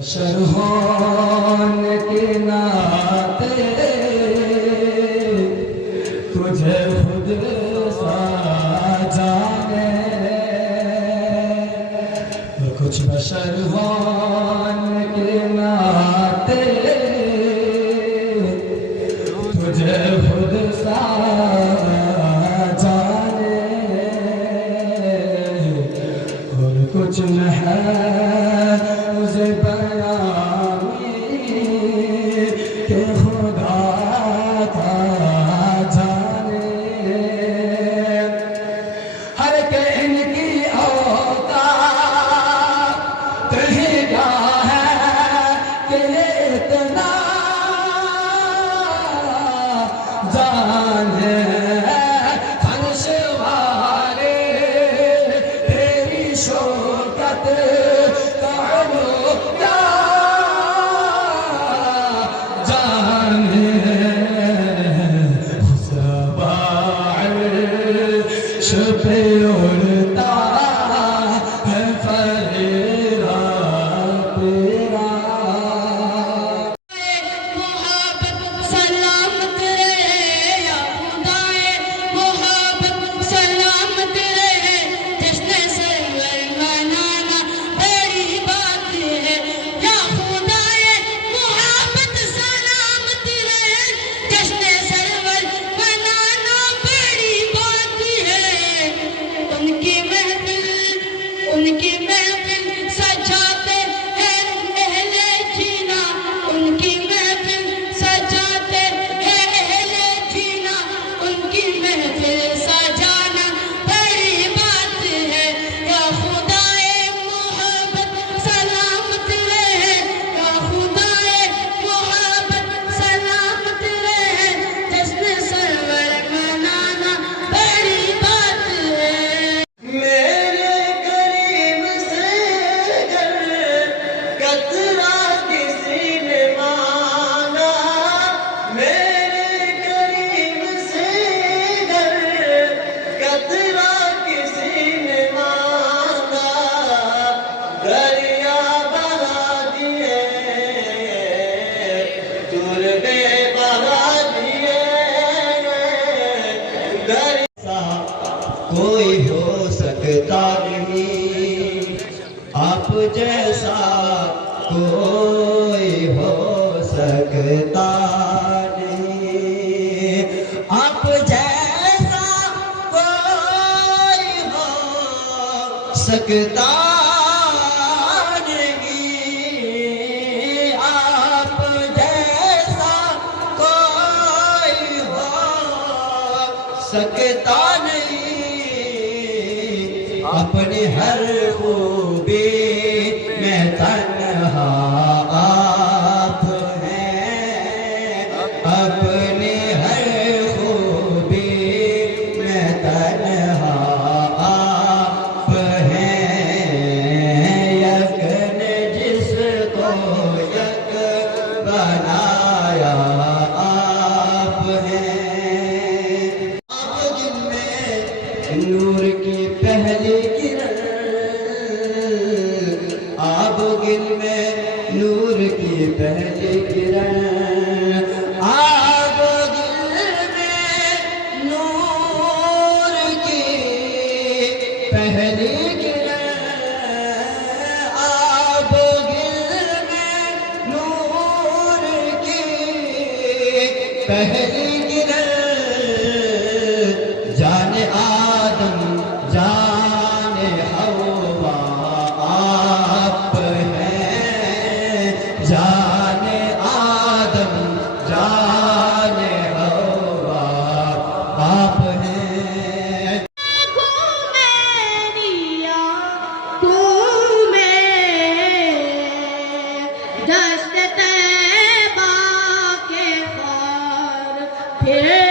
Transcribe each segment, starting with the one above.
بشر ہونے کے ناطے تجھے خود سا جانے، کچھ بشر ہونے کے ناطے تجھے خود سا جانے، اور کچھ نہ ہے مجھے کہ خدا تھا جانے، ہر کہ ان کی اوقات ہی کیا ہے کہ اتنا جانے، فرش والے تیری شوکت پہ اڑتا ہے فریرا تیرا، محبت سلامت رہے یا خدائے، محبت سلامت رہے، جشن سرور منانا بڑی بات ہے یا خدائے، محبت سلامت رہے، جشن سرور منانا بڑی بات ہے، ان کی محفل سجاتے ہیں اہل جینا، ان کی محفل سجاتے ہیں اہل جینا، ان کی محفل سجانا بڑی بات ہے یا خدائے، محبت سلامت رہے یا خدائے، محبت سلامت رہے، جشن سرور منانا بڑی بات ہے۔ میرے کریم سے گر قطرہ کسی نے مانگا، میرے کریم سے گر قطرہ کسی نے مانگا، دریا بہا دیے تربے بہا دیے، دریا کوئی ہو سکتا نہیں، آپ جیسا کوئی ہو سکتا نہیں، آپ جیسا کوئی ہو سکتا نہیں، آپ جیسا کوئی ہو سکتا نہیں، اپنی ہر خوبی میں تنہا آپ ہیں، اپنی ہر خوبی میں تنہا آپ ہیں، یک نے جس کو یک بنایا آپ ہیں، آپ جن میں نور کی پہلی کرن، آب گل میں نور کی پہلی کرن، آب گل میں نور کی پہلی کرن، آب گل میں نور کی پہلی کرن، جان آدم جان حوا آپ ہیں، جان آدم جان حوا آپ ہیں، دست طیبہ کے خار پھر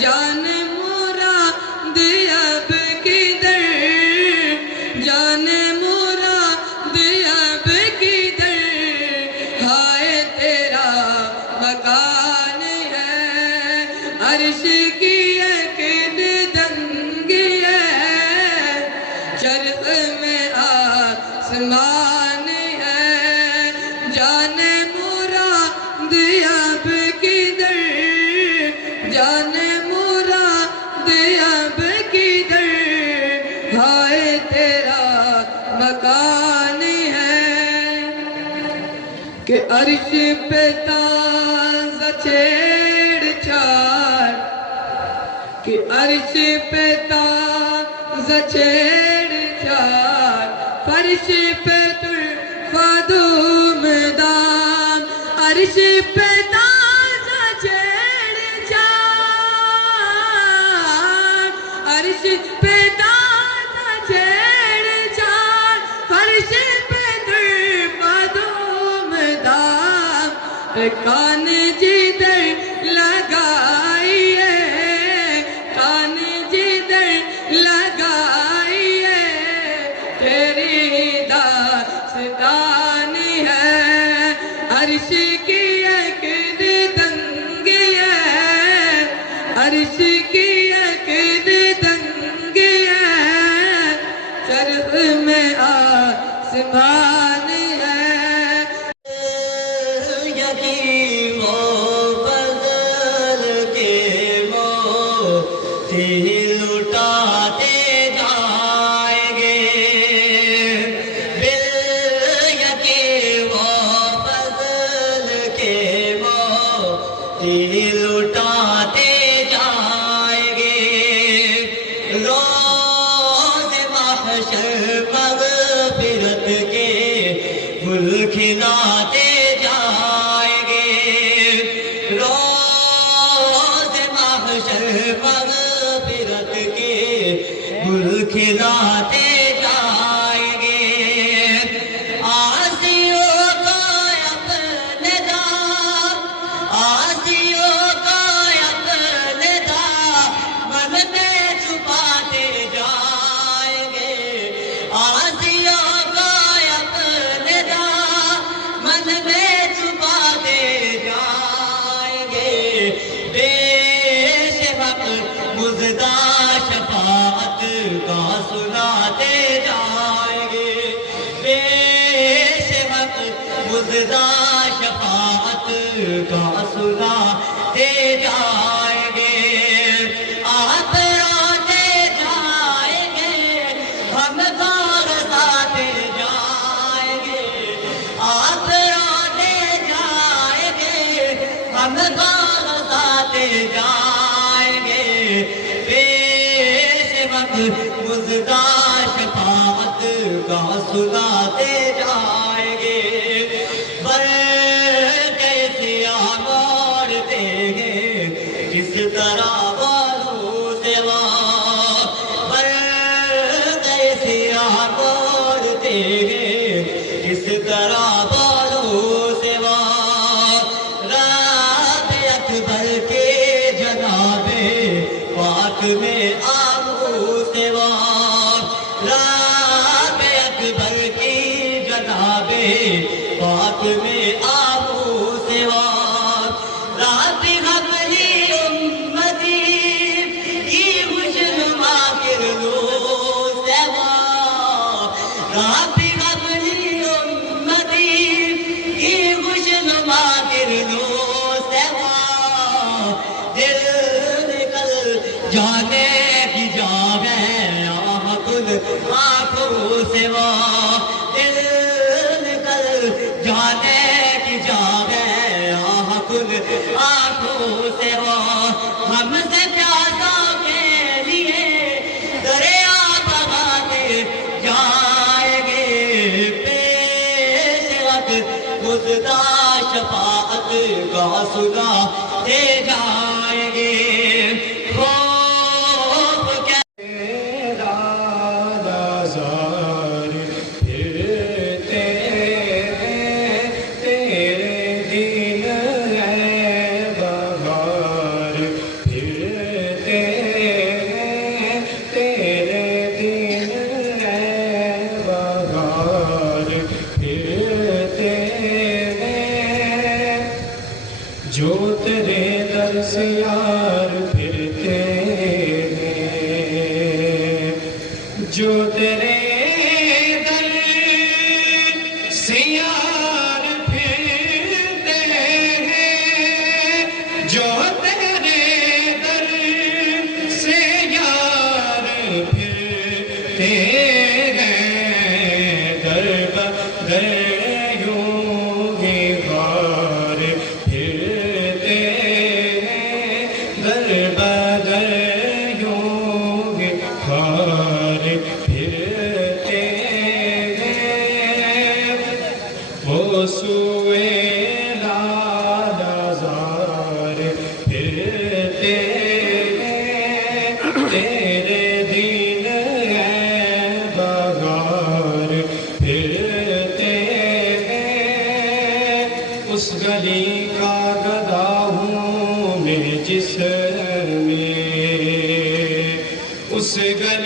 جان مراد اب کدھر جان مراد اب کدھر ہائے تیرا مکان ہے عرش کی ایک دنگی ہے چرخ میں آسمان ہے جان مراد اب کدھر جان مراد اب کدھر ہائے تیرا مکان ہے کہ عرش پہ تازہ چھیڑ چھاڑ کہ عرش پہ تازہ چھیڑ چھاڑ فرش پہ طرفہ دھوم دام عرش پہ تازہ چھیڑ چھاڑ عرش پہ تازہ چھیڑ چھاڑ فرش پہ طرفہ دھوم دام کان جدھر لگائیے کان جدھر لگائیے تیری داستان ہے عرش کی ایک دنگی ہے عرش کی ایک دنگی ہے چرخ میں آسمان ہے یتیم و فضل کے موتی لٹاتے جائیں گے یتیم و فضل کے موتی لٹاتے جائیں گے روز محشر مغفرت کے گل کھلاتے جائیں گے روز محشر مغفرت کے گل کھلاتے جائیں گے آسیوں کا اپنے دام آسیوں کا اپنے دامن میں چھپاتے جائیں گے آسیوں کا اپنے دامن میں چھپاتے جائیں گے پیش وقت مزدہ شفاعت کا سناتے جائیں گے پیش وقت مزدہ شفاعت کا سناتے جائیں گے آپ روتے جائیں گے ہم برساتے جائیں گے آپ روتے جائیں گے ہم برساتے جائیں گے پیش وقت مزدہ شفاعت کا سناتے جائیں گے کیسے موڑتے ہیں کس طرح والوں سے کیسے موڑتے ہیں کس طرح والوں سے رات اکبر کے جناب پاک میں آمو سے رات اکبر کی جناب پاک میں آمو سے رات حبلی امتی کی خوشنما کرنو سے رات حبلی امتی کی خوشنما کرنو سے دل نکل جانے کی جاگے کل آنکھوں سے دل نکل جانے کی جاگے کل آنکھوں سے ہم سے پیاسوں کے لیے دریا بہاتے جائیں گے پیش وقت مزدہ شفاعت کا سناتے جائیں گے پھر سے یار پھرتے ہیں جو تیرے در سے یار پھرتے ہیں جو تیرے در سے یار پھرتے ہیں در بدر اس گلی کا گدا ہوں میں جس میں اس گلی